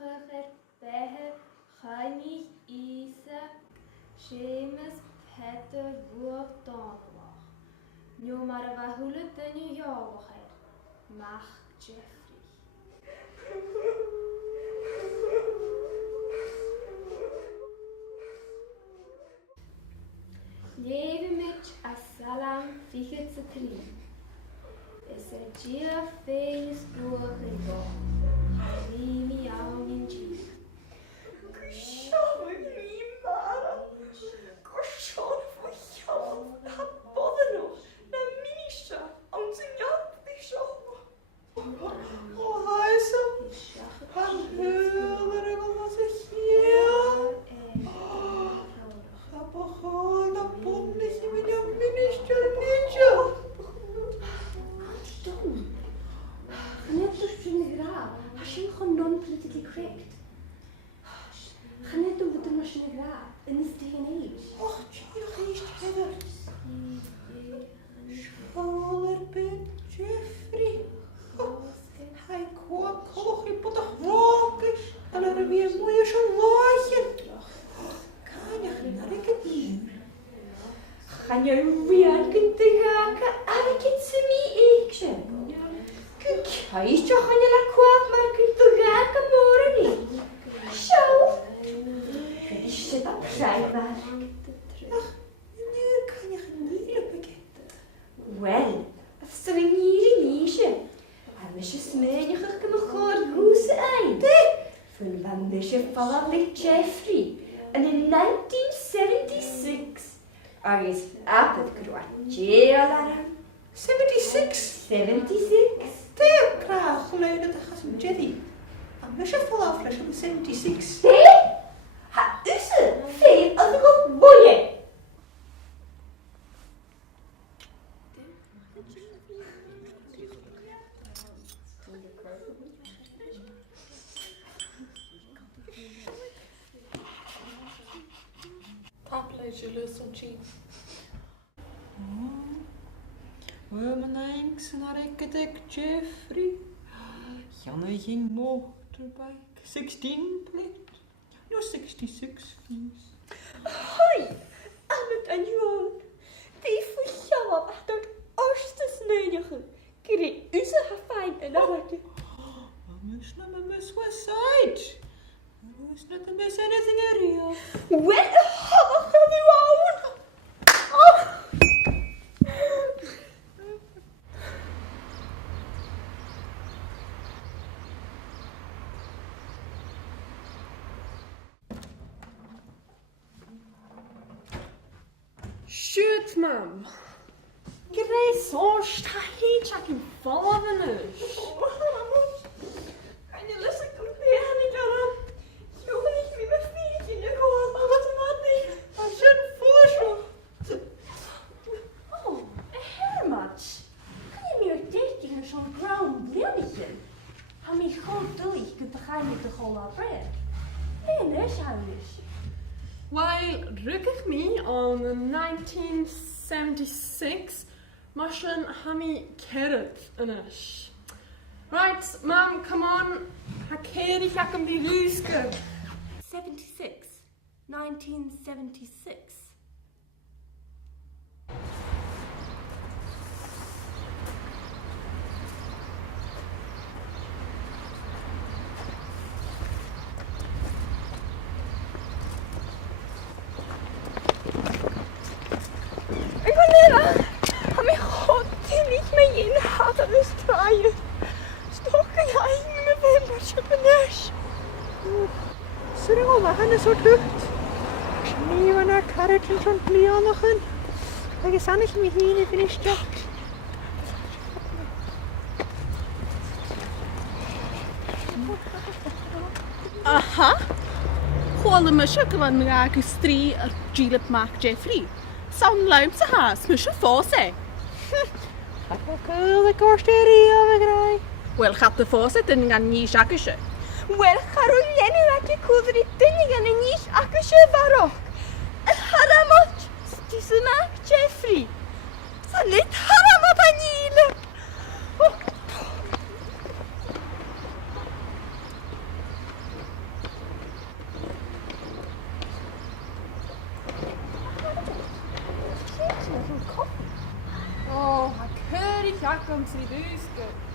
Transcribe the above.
Jocher Behe Chaimich Isa Schemes Peter Wurtanwach Numar Vahulet de New Yorker Mach Jeffrey Leven mit Assalam Fichetsatrin Es Gia Fenis Burger Harimi Aminji Kushon Limara Kushon Fuyam Habodano Na Minisha Onsignat Bishop Oh Heise Han Hörer was ich hier Habachol Abundis in der Minister Ninja Stom. Net door zijn graaf. Als je gewoon non-politically correct. Ga net doen wat er maar zijn graaf. In this day and age. Och, tjena geest Heather Scholer Ben Jeffrey Hij kwam koch in pot roken en er weer mooie zo'n waaien. Kan je geen rikken bier? Ga je weer te gaan? Ik het ze niet eetje. Kijk, hij is toch aan je la kwaad, maar ik te gaan morgen niet. Zo. Het is het opschrijfbaar. Ach, nu kan je geen nieren bekennen. Wel, als ze een nieren niesje. Maar we zijn smedig ik me gewoon goed een. Van wanneer je vallen met Jeffrey. En in 1976. Er is op het kwartier alarm. 76. 76. Te graag geleden dat gaat een jetty. En we zijn volaf les op 76. Nee? Ha, is het? Veel als ik op boeien. Tapleidje som cheese. Mijn angst naar ik Jeffrey. Janne ging motorbike. 16 plate. No 66 please. Hoi, Ahmed en Johan. Die voor jou achter het eerste sneuigen. Krijg u ze fijn en dan wordt je. Is not a suicide. Is not a miss anything area. Wel, ha, Johan. Oh. Shoot, mam. Grace, sta hier check in volvenus. Kan je lustig doen? Ja, niet aan. Jongen, ik ben mijn vriendje in de kool. Maar wat maakt niet? Dat is een voorschot. Oh, Hermat. Kan je meer tegen zo'n brown brilletje? Hij mij goed durch, kunt de gaan met de gola bread. En dat is huis. Weil rückig mich an 1976 Maschen hami keret anish. Right, mom, come on. Hakeri hakem die ruske. 76. 1976. Ik ben hier. Oh mijn god, die niet meer in hadden dus draaien. Stokken ja in mijn wimpertje benesh. Sering maar een soort lucht. Als je niet naar karretjes zo'n plianachen. Ik is anders me hier niet in stad. Aha. Gewoon een musje van raak strie Gilip Mark Jeffrey. Zo'n luimse haas, musje fose. Gaat wel koel de korsterie overgrij. Wel, gaat de fose dan gaan niet zakje. Wel, Caroline wat je koedri dingen en niet akkusje varok. En haramat, die maak Jeffrey. Ze niet haramat anile. Chacam Sridusca.